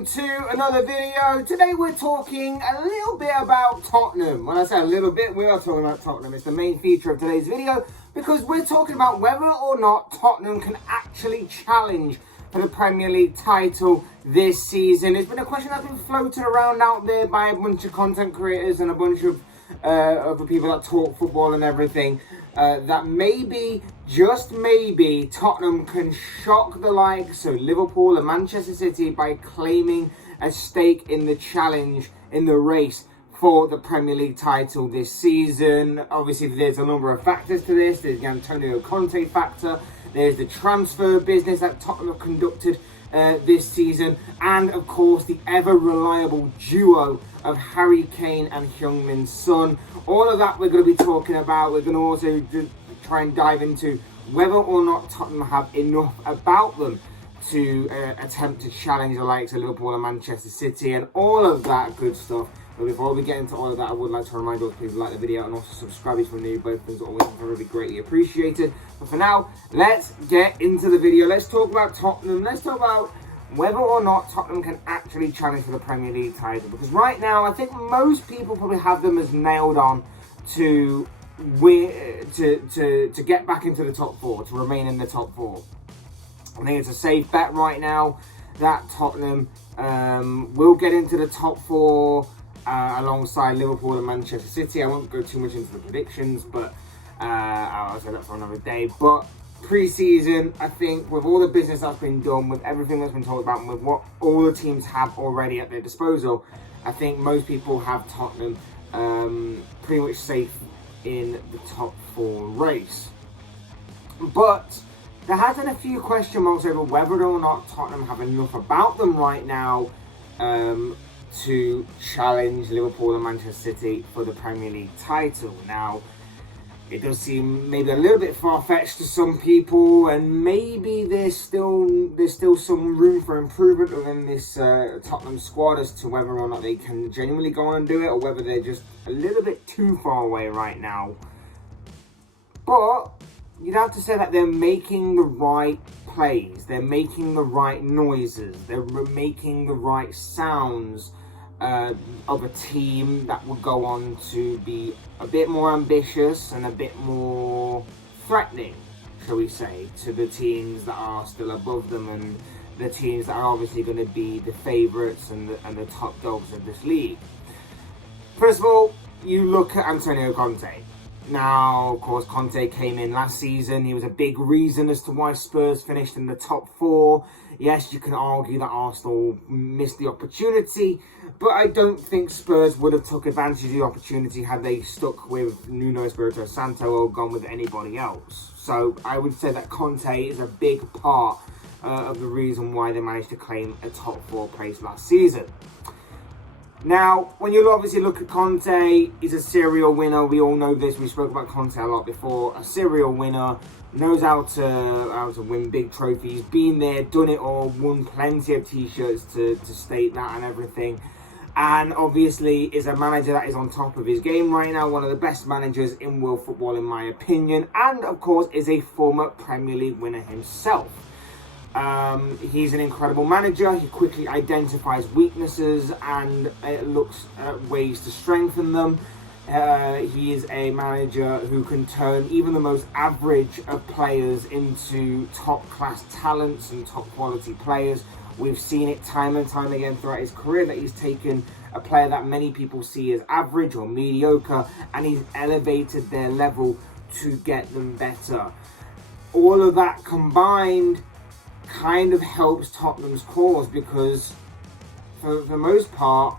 welcome to another video. Today we're talking a little bit about Tottenham. When I say a little bit, we are talking about Tottenham. It's the main feature of today's video because we're talking about whether or not Tottenham can actually challenge for the Premier League title this season. It's been a question that's been floated around out there by a bunch of content creators and a bunch of other people that talk football and everything, that maybe, just maybe, Tottenham can shock the likes of Liverpool and Manchester City by claiming a stake in the challenge, in the race for the Premier League title this season. Obviously, there's a number of factors to this. There's the Antonio Conte factor. There's the transfer business that Tottenham have conducted this season. And, of course, the ever-reliable duo of Harry Kane and Heung-min Son. All of that we're going to be talking about. We're going to also try and dive into whether or not Tottenham have enough about them to attempt to challenge the likes of Liverpool and Manchester City and all of that good stuff. But before we get into all of that, I would like to remind all people to like the video and also subscribe if you're new. Both things are always very greatly appreciated. But for now, let's get into the video. Let's talk about Tottenham. Let's talk about whether or not Tottenham can actually challenge for the Premier League title. Because right now, I think most people probably have them as nailed on to get back into the top four, to remain in the top four. I think it's a safe bet right now that Tottenham will get into the top four alongside Liverpool and Manchester City. I won't go too much into the predictions, but I'll say that for another day. But pre-season, I think with all the business that's been done, with everything that's been talked about, and with what all the teams have already at their disposal, I think most people have Tottenham pretty much safe in the top four race. But there has been a few question marks over whether or not Tottenham have enough about them right now to challenge Liverpool and Manchester City for the Premier League title. Now, it does seem maybe a little bit far-fetched to some people, and maybe there's still some room for improvement within this Tottenham squad as to whether or not they can genuinely go on and do it, or whether they're just a little bit too far away right now. But you'd have to say that they're making the right plays, they're making the right noises, they're making the right sounds of a team that will go on to be a bit more ambitious and a bit more threatening, shall we say, to the teams that are still above them and the teams that are obviously going to be the favourites and the top dogs of this league. First of all, you look at Antonio Conte. Now, of course, Conte came in last season. He was a big reason as to why Spurs finished in the top four. Yes, you can argue that Arsenal missed the opportunity, but I don't think Spurs would have took advantage of the opportunity had they stuck with Nuno Espirito Santo or gone with anybody else. So I would say that Conte is a big part of the reason why they managed to claim a top four place last season. Now, when you obviously look at Conte, he's a serial winner. We all know this. We spoke about Conte a lot before. A serial winner, knows how to win big trophies, been there, done it all, won plenty of t-shirts to state that and everything. And obviously is a manager that is on top of his game right now, one of the best managers in world football in my opinion, and of course is a former Premier League winner himself. He's an incredible manager. He quickly identifies weaknesses and looks at ways to strengthen them. He is a manager who can turn even the most average of players into top class talents and top quality players. We've seen it time and time again throughout his career that he's taken a player that many people see as average or mediocre and he's elevated their level to get them better. All of that combined kind of helps Tottenham's cause because for the most part,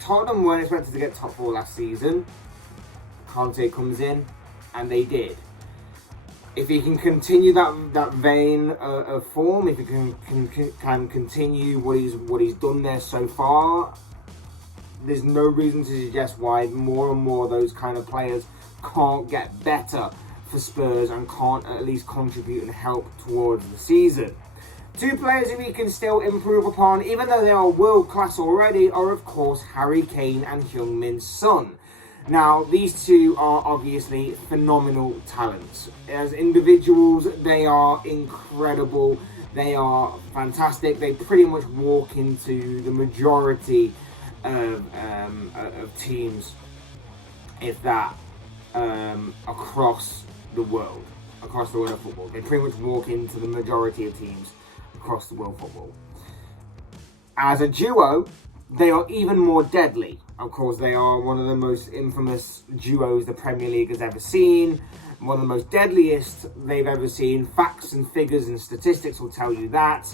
Tottenham weren't expected to get top four last season. Conte comes in and they did. If he can continue that vein of form, if he can continue what he's done there so far, there's no reason to suggest why more and more of those kind of players can't get better for Spurs and can't at least contribute and help towards the season. Two players who he can still improve upon, even though they are world class already, are of course Harry Kane and Heung-min Son. Now, these two are obviously phenomenal talents. As individuals, they are incredible. They are fantastic. They pretty much walk into the majority of teams, if that, across the world of football. They pretty much walk into the majority of teams across the world of football. As a duo, they are even more deadly. Of course, they are one of the most infamous duos the Premier League has ever seen. One of the most deadliest they've ever seen. Facts and figures and statistics will tell you that.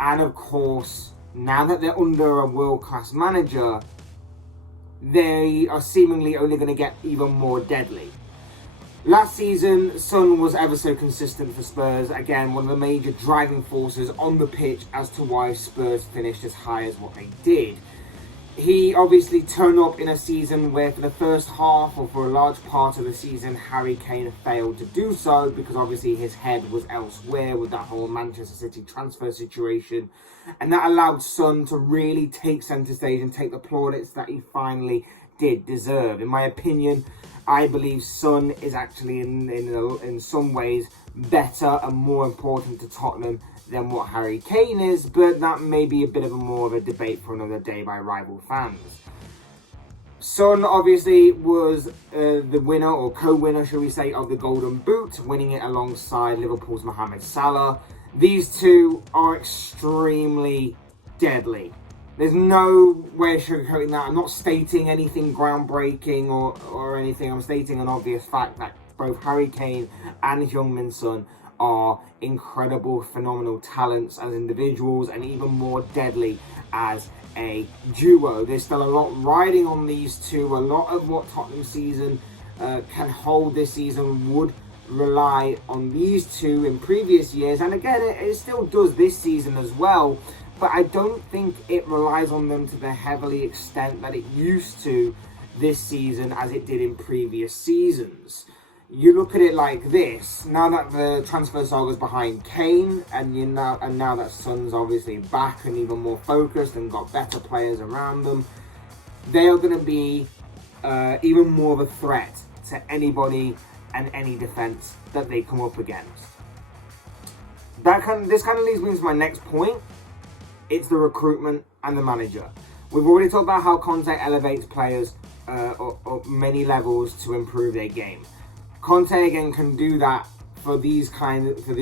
And of course, now that they're under a world-class manager, they are seemingly only going to get even more deadly. Last season, Son was ever so consistent for Spurs. Again, one of the major driving forces on the pitch as to why Spurs finished as high as what they did. He obviously turned up in a season where for the first half or for a large part of the season, Harry Kane failed to do so because obviously his head was elsewhere with that whole Manchester City transfer situation. And that allowed Son to really take centre stage and take the plaudits that he finally did deserve. In my opinion, I believe Son is actually in some ways better and more important to Tottenham than what Harry Kane is, but that may be a bit of a more of a debate for another day by rival fans. Son obviously was the winner, or co-winner shall we say, of the Golden Boot, winning it alongside Liverpool's Mohamed Salah. These two are extremely deadly. There's no way of sugarcoating that. I'm not stating anything groundbreaking or anything. I'm stating an obvious fact that both Harry Kane and Heung-min Son are incredible, phenomenal talents as individuals and even more deadly as a duo. There's still a lot riding on these two. A lot of what Tottenham season can hold this season would rely on these two in previous years. And again, it still does this season as well. But I don't think it relies on them to the heavily extent that it used to this season as it did in previous seasons. You look at it like this, now that the transfer saga is behind Kane, and now that Son's obviously back and even more focused and got better players around them, they are going to be even more of a threat to anybody and any defence that they come up against. This kind of leads me to my next point. It's the recruitment and the manager. We've already talked about how Conte elevates players up many levels to improve their game. Conte again can do that for the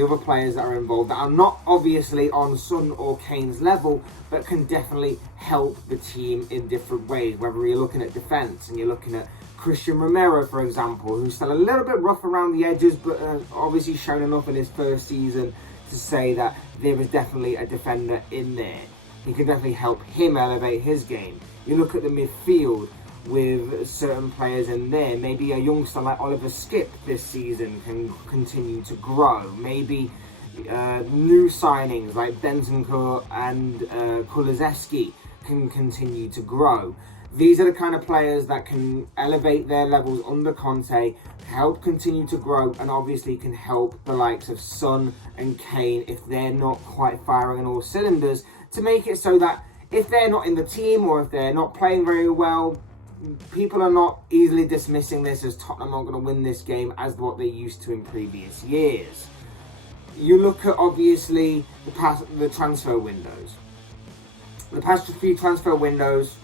other players that are involved that are not obviously on Son or Kane's level, but can definitely help the team in different ways. Whether you're looking at defence and you're looking at Christian Romero, for example, who's still a little bit rough around the edges, but obviously shown enough in his first season to say that there is definitely a defender in there. He can definitely help him elevate his game. You look at the midfield with certain players in there. Maybe a youngster like Oliver Skip this season can continue to grow. Maybe new signings like Bentancur and Kulusevski can continue to grow. These are the kind of players that can elevate their levels under Conte, help continue to grow, and obviously can help the likes of Son and Kane, if they're not quite firing on all cylinders, to make it so that if they're not in the team or if they're not playing very well, people are not easily dismissing this as Tottenham are going to win this game as what they used to in previous years. You look at obviously the transfer windows. The past few transfer windows,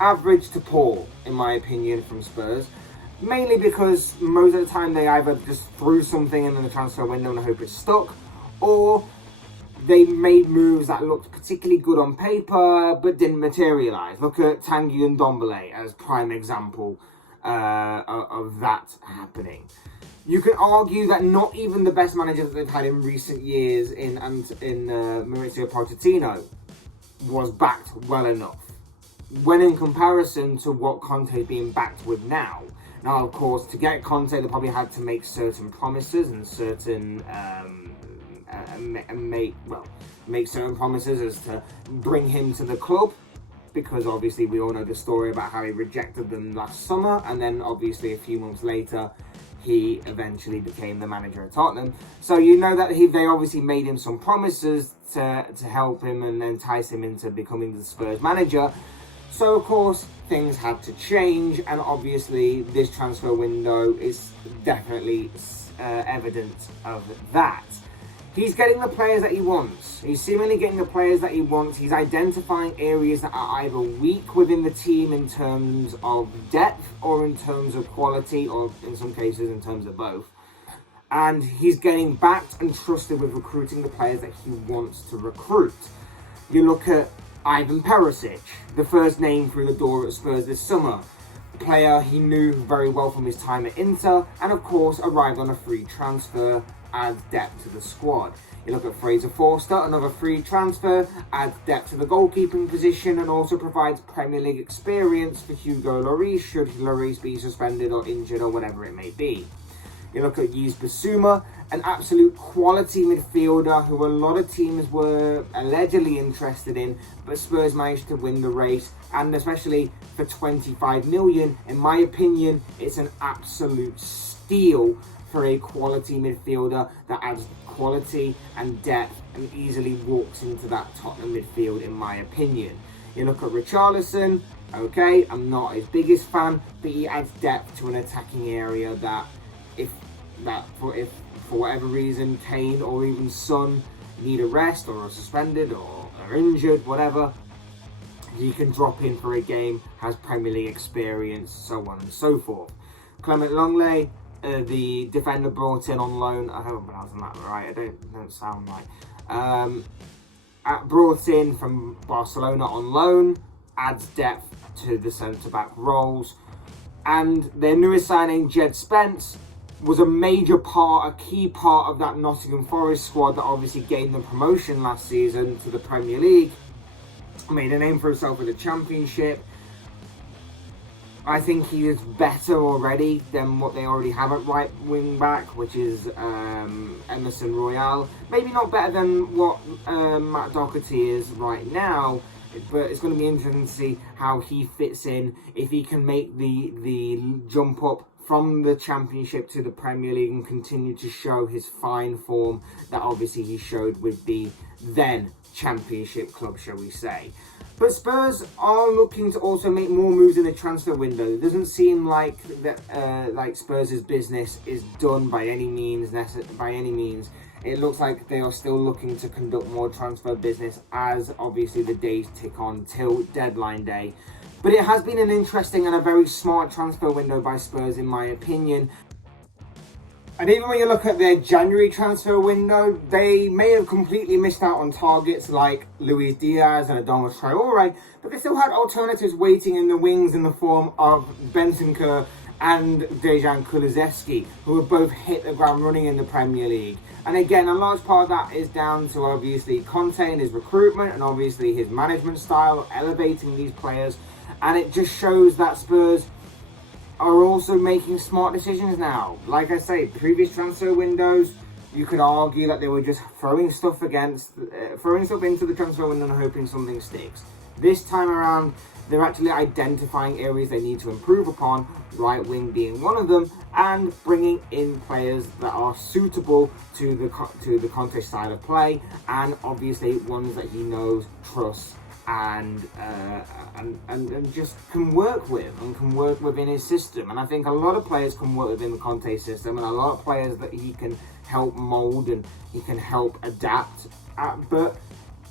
average to poor, in my opinion, from Spurs. Mainly because most of the time they either just threw something in the transfer window and hope it stuck, or they made moves that looked particularly good on paper but didn't materialise. Look at Tanguy Ndombele as prime example of that happening. You can argue that not even the best managers that they've had in recent years in Mauricio Pochettino was backed well enough, when in comparison to what Conte is being backed with now. Now, of course, to get Conte, they probably had to make certain promises and make certain promises as to bring him to the club, because obviously we all know the story about how he rejected them last summer, and then obviously a few months later he eventually became the manager of Tottenham. So you know that they obviously made him some promises to help him and entice him into becoming the Spurs manager. So of course things had to change, and obviously this transfer window is definitely evidence of that. he's getting the players that he wants. He's seemingly getting the players that he wants. He's identifying areas that are either weak within the team in terms of depth or in terms of quality, or in some cases in terms of both. And he's getting backed and trusted with recruiting the players that he wants to recruit. You look at Ivan Perisic, the first name through the door at Spurs this summer. A player he knew very well from his time at Inter, and of course arrived on a free transfer, adds depth to the squad. You look at Fraser Forster, another free transfer, adds depth to the goalkeeping position and also provides Premier League experience for Hugo Lloris should Lloris be suspended or injured or whatever it may be. You look at Yves Bissouma, an absolute quality midfielder who a lot of teams were allegedly interested in, but Spurs managed to win the race, and especially for 25 million, in my opinion, it's an absolute steal for a quality midfielder that adds quality and depth and easily walks into that Tottenham midfield, in my opinion. You look at Richarlison, okay, I'm not his biggest fan, but he adds depth to an attacking area that if for whatever reason Kane or even Son need a rest or are suspended or are injured, whatever, he can drop in for a game, has Premier League experience, so on and so forth. Clement Longley, the defender brought in on loan, I hope I'm pronouncing that right, I don't sound right. Brought in from Barcelona on loan, adds depth to the centre-back roles. And their newest signing, Jed Spence, was a major part, a key part of that Nottingham Forest squad that obviously gained them promotion last season to the Premier League. Made a name for himself in the Championship. I think he is better already than what they already have at right wing back, which is Emerson Royale. Maybe not better than what Matt Doherty is right now, but it's going to be interesting to see how he fits in, if he can make the jump up from the Championship to the Premier League and continue to show his fine form that obviously he showed with the then Championship club, shall we say. But Spurs are looking to also make more moves in the transfer window. It doesn't seem like that, like Spurs' business is done by any means. It looks like they are still looking to conduct more transfer business as obviously the days tick on till deadline day. But it has been an interesting and a very smart transfer window by Spurs, in my opinion. And even when you look at their January transfer window, they may have completely missed out on targets like Luis Diaz and Adama Traore, but they still had alternatives waiting in the wings in the form of Bentancur and Dejan Kulusevski, who have both hit the ground running in the Premier League. And again, a large part of that is down to obviously Conte and his recruitment and obviously his management style, elevating these players. And it just shows that Spurs are also making smart decisions now. Like I say, previous transfer windows, you could argue that they were just throwing stuff into the transfer window and hoping something sticks. This time around, they're actually identifying areas they need to improve upon, right wing being one of them, and bringing in players that are suitable to the Conte style of play, and obviously ones that he knows, trusts, and just can work with and can work within his system. And I think a lot of players can work within the Conte system, and a lot of players that he can help mould and he can help adapt but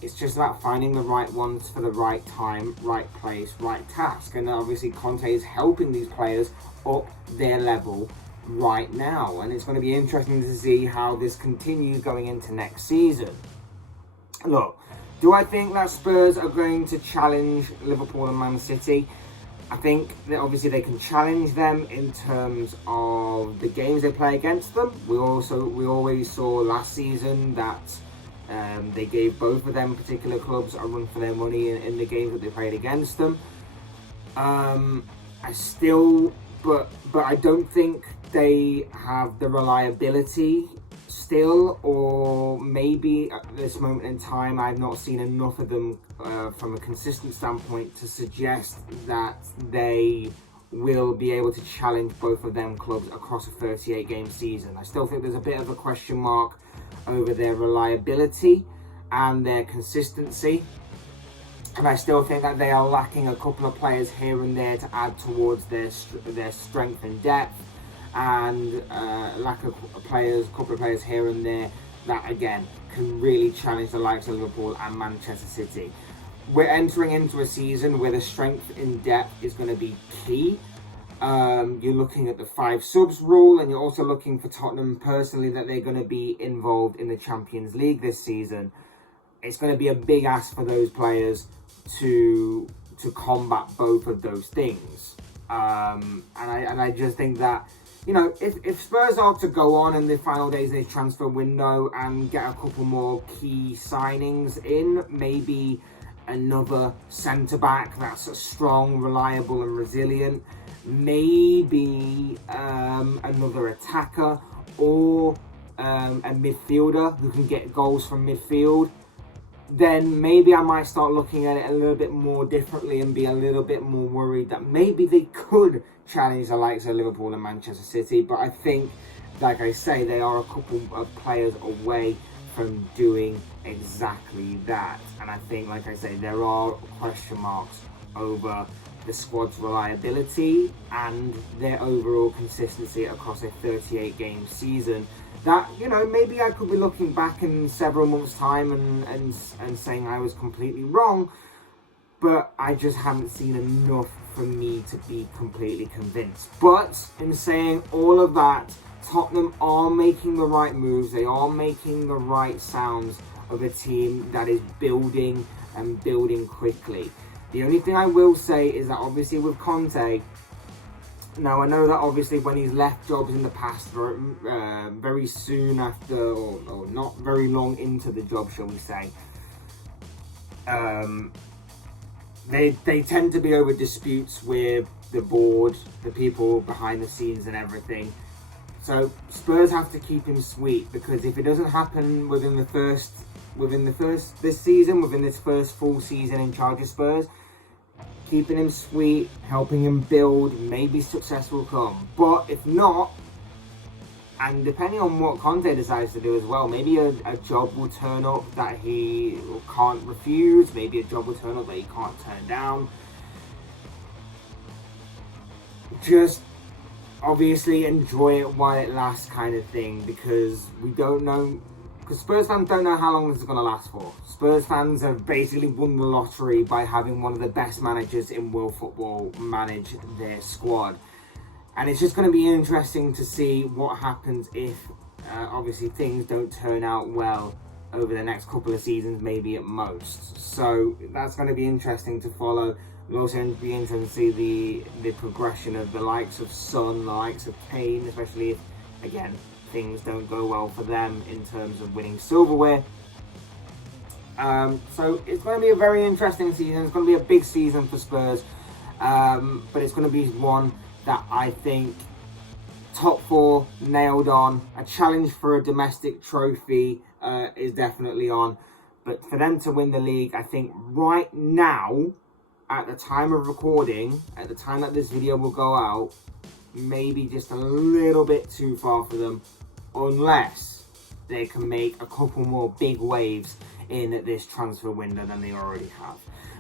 it's just about finding the right ones for the right time, right place, right task. And obviously Conte is helping these players up their level right now, and it's going to be interesting to see how this continues going into next season. Look, do I think that Spurs are going to challenge Liverpool and Man City? I think that obviously they can challenge them in terms of the games they play against them. We always saw last season that they gave both of them particular clubs a run for their money in the games that they played against them. But I don't think they have the reliability still, or maybe at this moment in time I've not seen enough of them from a consistent standpoint to suggest that they will be able to challenge both of them clubs across a 38 game season. I still think there's a bit of a question mark over their reliability and their consistency, and I still think that they are lacking a couple of players here and there to add towards their strength and depth, and lack of players, a couple of players here and there that, again, can really challenge the likes of Liverpool and Manchester City. We're entering into a season where the strength in depth is going to be key. You're looking at the 5 subs rule, and you're also looking for Tottenham personally that they're going to be involved in the Champions League this season. It's going to be a big ask for those players to combat both of those things. And I just think that, you know, if Spurs are to go on in the final days of this transfer window and get a couple more key signings in, maybe another centre-back that's strong, reliable and resilient, maybe another attacker, or a midfielder who can get goals from midfield, then maybe I might start looking at it a little bit more differently and be a little bit more worried that maybe they could challenge the likes of Liverpool and Manchester City. But I think, like I say, they are a couple of players away from doing exactly that. And I think, like I say, there are question marks over the squad's reliability and their overall consistency across a 38-game season. That, you know, maybe I could be looking back in several months' time and saying I was completely wrong, but I just haven't seen enough for me to be completely convinced. But in saying all of that, Tottenham are making the right moves. They are making the right sounds of a team that is building and building quickly. The only thing I will say is that obviously with Conte, now I know that obviously when he's left jobs in the past, very soon after, or not very long into the job, shall we say, they tend to be over disputes with the board, the people behind the scenes and everything. So Spurs have to keep him sweet, because if it doesn't happen within this first full season in charge of Spurs, keeping him sweet, helping him build, maybe success will come. But if not, and depending on what Conte decides to do as well, maybe a job will turn up that he can't refuse, maybe a job will turn up that he can't turn down. Just obviously enjoy it while it lasts, kind of thing, because we don't know. Because Spurs fans don't know how long this is going to last for. Spurs fans have basically won the lottery by having one of the best managers in world football manage their squad. And it's just going to be interesting to see what happens if, obviously, things don't turn out well over the next couple of seasons, maybe at most. So that's going to be interesting to follow. We'll also be interesting to see the progression of the likes of Son, the likes of Kane, especially if, again, things don't go well for them in terms of winning silverware. So it's going to be a very interesting season. It's going to be a big season for Spurs, but it's going to be one that I think top 4 nailed on. A challenge for a domestic trophy is definitely on, but for them to win the league, I think right now, at the time of recording, at the time that this video will go out, maybe just a little bit too far for them, unless they can make a couple more big waves in this transfer window than they already have.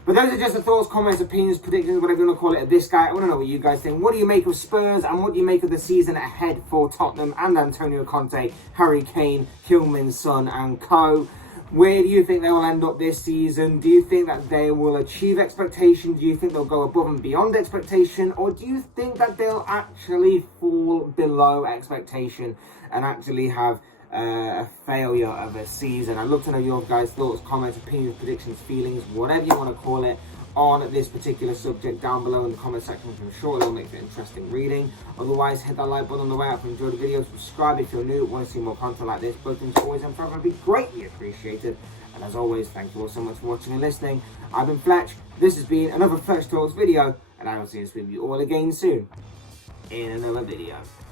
But those are just the thoughts, comments, opinions, predictions, whatever you want to call it at this guy. I want to know what you guys think. What do you make of Spurs, and what do you make of the season ahead for Tottenham and Antonio Conte, Harry Kane, Heung-min Son and co? Where do you think they will end up this season? Do you think that they will achieve expectation? Do you think they'll go above and beyond expectation? Or do you think that they'll actually fall below expectation and actually have a failure of a season? I'd love to know your guys' thoughts, comments, opinions, predictions, feelings, whatever you want to call it, on this particular subject down below in the comment section. I'm sure it'll make it interesting reading. Otherwise, hit that like button on the way out if you enjoyed the video. Subscribe if you're new, want to see more content like this. Both things always and forever be greatly appreciated. And as always, thank you all so much for watching and listening. I've been Fletch. This has been another Fletch Talks video, and I will see you all again soon in another video.